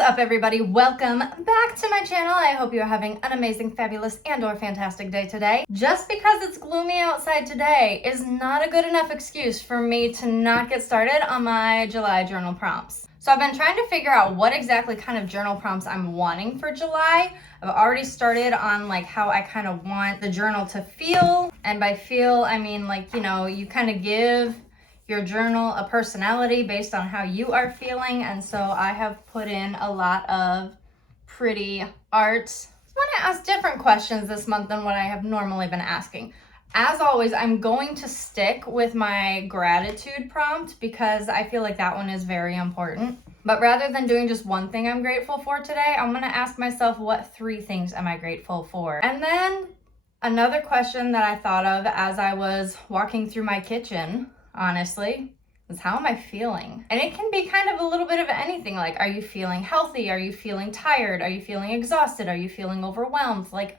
What is up, everybody? Welcome back to my channel. I hope you're having an amazing, fabulous, and/or fantastic day today. Just because it's gloomy outside today is not a good enough excuse for me to not get started on my July journal prompts. So I've been trying to figure out what exactly kind of journal prompts I'm wanting for July. I've already started on like how I kind of want the journal to feel. And by feel, I mean like, you kind of give your journal a personality based on how you are feeling. And so I have put in a lot of pretty art. I want to ask different questions this month than what I have normally been asking. As always, I'm going to stick with my gratitude prompt because I feel like that one is very important. But rather than doing just one thing I'm grateful for today, I'm going to ask myself, what 3 things am I grateful for? And then another question that I thought of as I was walking through my kitchen, honestly, is how am I feeling? And it can be kind of a little bit of anything. Like, are you feeling healthy? Are you feeling tired? Are you feeling exhausted? Are you feeling overwhelmed? Like,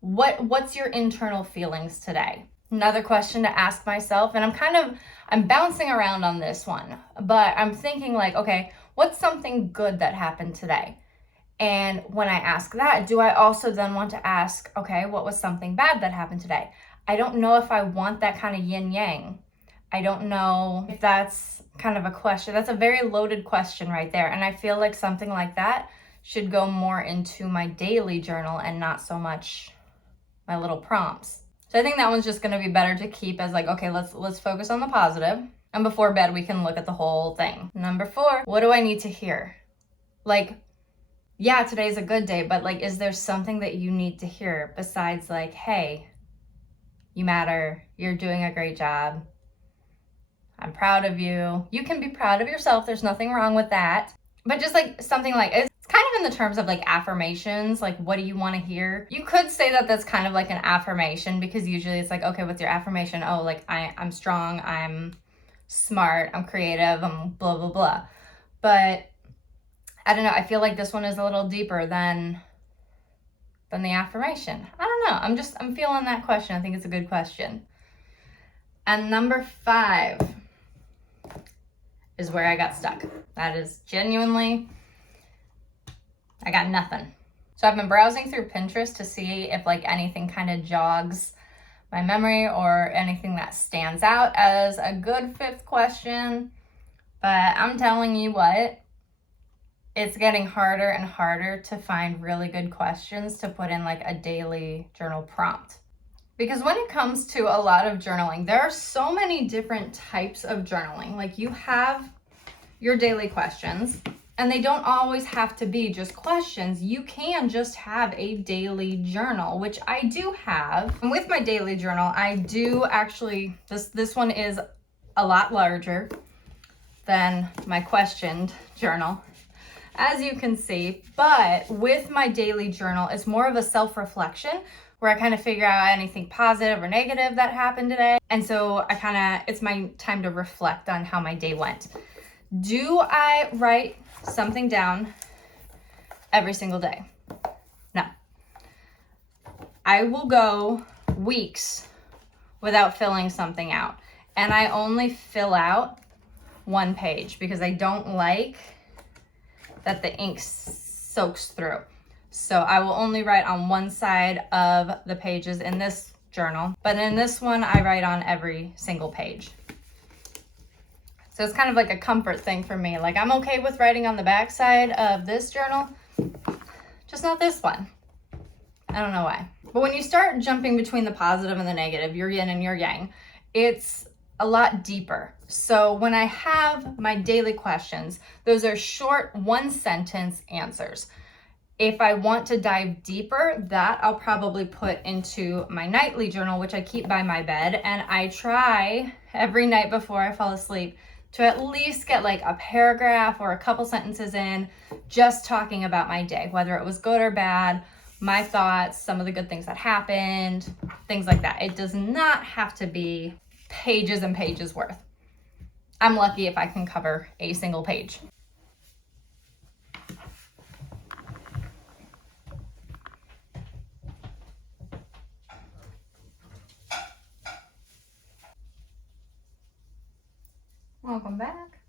what's your internal feelings today? Another question to ask myself, and I'm bouncing around on this one, but I'm thinking like, okay, what's something good that happened today? And when I ask that, do I also then want to ask, okay, what was something bad that happened today? I don't know if I want that kind of yin yang. I don't know if that's kind of a question. That's a very loaded question right there. And I feel like something like that should go more into my daily journal and not so much my little prompts. So I think that one's just going to be better to keep as like, okay, let's focus on the positive. And before bed, we can look at the whole thing. Number 4, what do I need to hear? Like, yeah, today's a good day, but like, is there something that you need to hear besides like, hey, you matter, you're doing a great job, I'm proud of you. You can be proud of yourself. There's nothing wrong with that. But just like something like, it's kind of in the terms of like affirmations, like what do you want to hear? You could say that that's kind of like an affirmation because usually it's like, okay, what's your affirmation? Oh, like I'm strong, I'm smart, I'm creative, I'm blah, blah, blah. But I don't know. I feel like this one is a little deeper than the affirmation. I don't know. I'm feeling that question. I think it's a good question. And number 5 is where I got stuck. That is genuinely, I got nothing. So I've been browsing through Pinterest to see if like anything kind of jogs my memory or anything that stands out as a good 5th question. But I'm telling you what, it's getting harder and harder to find really good questions to put in like a daily journal prompt. Because when it comes to a lot of journaling, there are so many different types of journaling. Like you have your daily questions, and they don't always have to be just questions. You can just have a daily journal, which I do have. And with my daily journal, I do actually, this one is a lot larger than my questioned journal, as you can see. But with my daily journal, it's more of a self-reflection where I kind of figure out anything positive or negative that happened today. And so it's my time to reflect on how my day went. Do I write something down every single day? No. I will go weeks without filling something out. And I only fill out 1 page because I don't like that the ink soaks through. So I will only write on one side of the pages in this journal, but in this one, I write on every single page. So it's kind of like a comfort thing for me. Like I'm okay with writing on the back side of this journal, just not this one. I don't know why. But when you start jumping between the positive and the negative, your yin and your yang, it's a lot deeper. So when I have my daily questions, those are short 1-sentence answers. If I want to dive deeper, that I'll probably put into my nightly journal, which I keep by my bed. And I try every night before I fall asleep to at least get like a paragraph or a couple sentences in, just talking about my day, whether it was good or bad, my thoughts, some of the good things that happened, things like that. It does not have to be pages and pages worth. I'm lucky if I can cover a single page. Welcome back.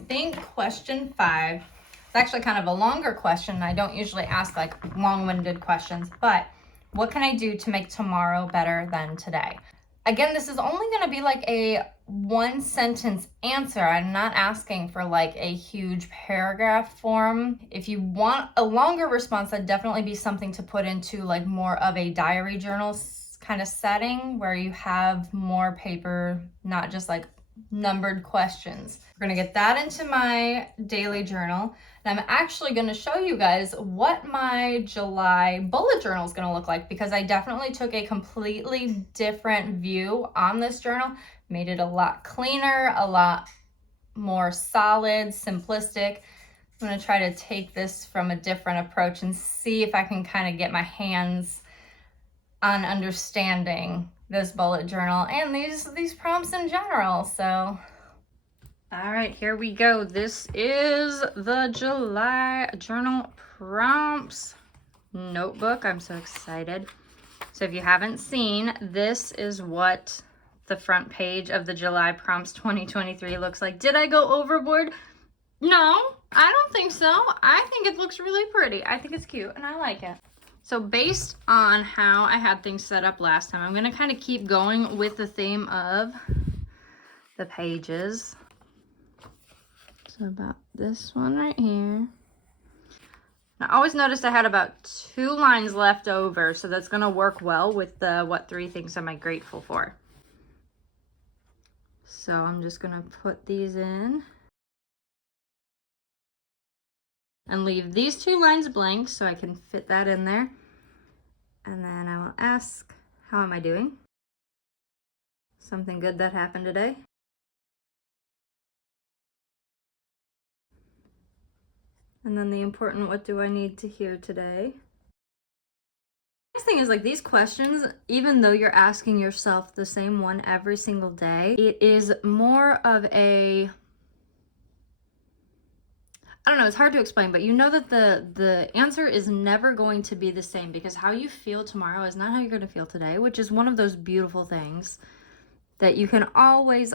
I think question 5, it's actually kind of a longer question. I don't usually ask like long-winded questions, but what can I do to make tomorrow better than today? Again, this is only going to be like a 1-sentence answer. I'm not asking for like a huge paragraph form. If you want a longer response, that'd definitely be something to put into like more of a diary journal kind of setting where you have more paper, not just like numbered questions. We're going to get that into my daily journal. And I'm actually going to show you guys what my July bullet journal is going to look like, because I definitely took a completely different view on this journal, made it a lot cleaner, a lot more solid, simplistic. I'm going to try to take this from a different approach and see if I can kind of get my hands on understanding this bullet journal and these prompts in general. So all right, here we go. This is the July journal prompts notebook. I'm so excited. So if you haven't seen, this is what the front page of the July prompts 2023 looks like. Did I go overboard? No, I don't think so. I think it looks really pretty. I think it's cute and I like it. So based on how I had things set up last time, I'm going to kind of keep going with the theme of the pages. So about this one right here. I always noticed I had about 2 lines left over, so that's going to work well with the what 3 things am I grateful for. So I'm just going to put these in and leave these 2 lines blank so I can fit that in there. And then I will ask, how am I doing? Something good that happened today? And then the important, what do I need to hear today? Next thing is like these questions, even though you're asking yourself the same one every single day, it is more of a, I don't know, it's hard to explain, but you know that the answer is never going to be the same, because how you feel tomorrow is not how you're going to feel today, which is one of those beautiful things that you can always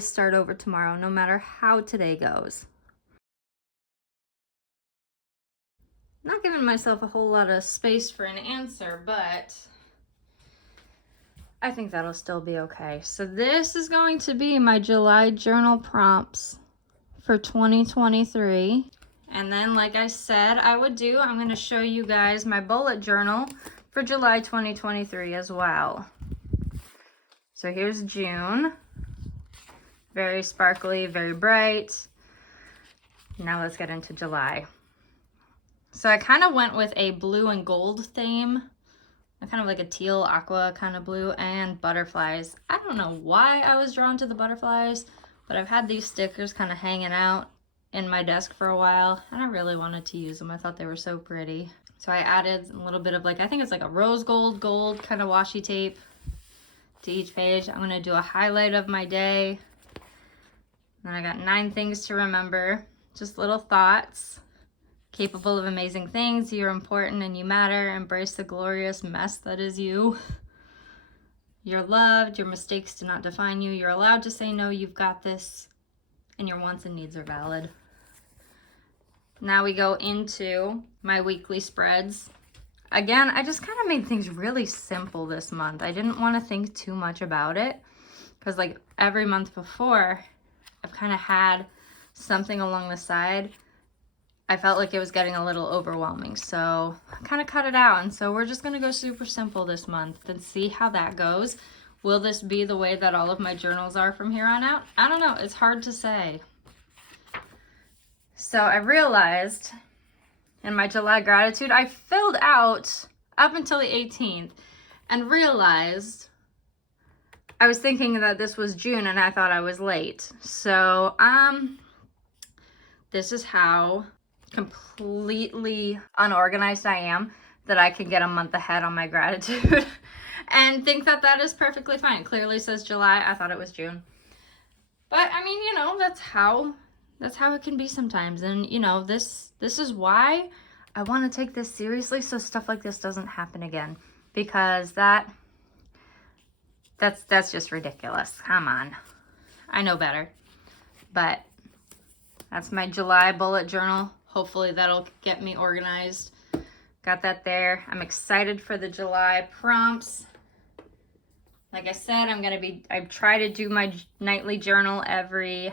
start over tomorrow, no matter how today goes. Not giving myself a whole lot of space for an answer, but I think that'll still be okay. So this is going to be my July journal prompts for 2023. And then, like I said I would do, I'm going to show you guys my bullet journal for July 2023 as well. So here's June. Very sparkly, very bright. Now let's get into July. So I kind of went with a blue and gold theme. Kind of like a teal aqua kind of blue, and butterflies. I don't know why I was drawn to the butterflies, but I've had these stickers kind of hanging out in my desk for a while, and I really wanted to use them. I thought they were so pretty. So I added a little bit of like, I think it's like a rose gold kind of washi tape to each page. I'm going to do a highlight of my day. Then I got 9 things to remember, just little thoughts. Capable of amazing things, you're important and you matter. Embrace the glorious mess that is you. You're loved, your mistakes do not define you. You're allowed to say no, you've got this, and your wants and needs are valid. Now we go into my weekly spreads. Again, I just kind of made things really simple this month. I didn't want to think too much about it, because like every month before, I've kind of had something along the side. I felt like it was getting a little overwhelming, so I kind of cut it out. And so we're just going to go super simple this month and see how that goes. Will this be the way that all of my journals are from here on out? I don't know. It's hard to say. So I realized in my July gratitude, I filled out up until the 18th and realized I was thinking that this was June and I thought I was late. So this is how completely unorganized I am, that I can get a month ahead on my gratitude and think that that is perfectly fine. It clearly says July. I thought it was June. But I mean, you know, that's how it can be sometimes. And you know, this is why I want to take this seriously, so stuff like this doesn't happen again, because that's just ridiculous. Come on. I know better. But That's my July bullet journal. Hopefully that'll get me organized. Got that there. I'm excited for the July prompts. Like I said, I try to do my nightly journal every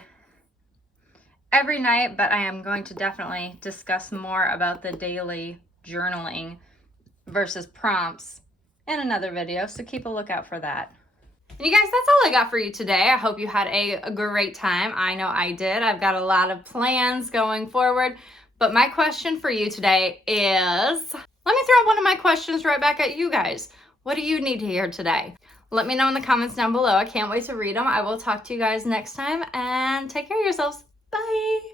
night, but I am going to definitely discuss more about the daily journaling versus prompts in another video, so keep a lookout for that. And you guys, that's all I got for you today. I hope you had a great time. I know I did. I've got a lot of plans going forward, but my question for you today is, let me throw one of my questions right back at you guys. What do you need to hear today? Let me know in the comments down below. I can't wait to read them. I will talk to you guys next time, and take care of yourselves. Bye.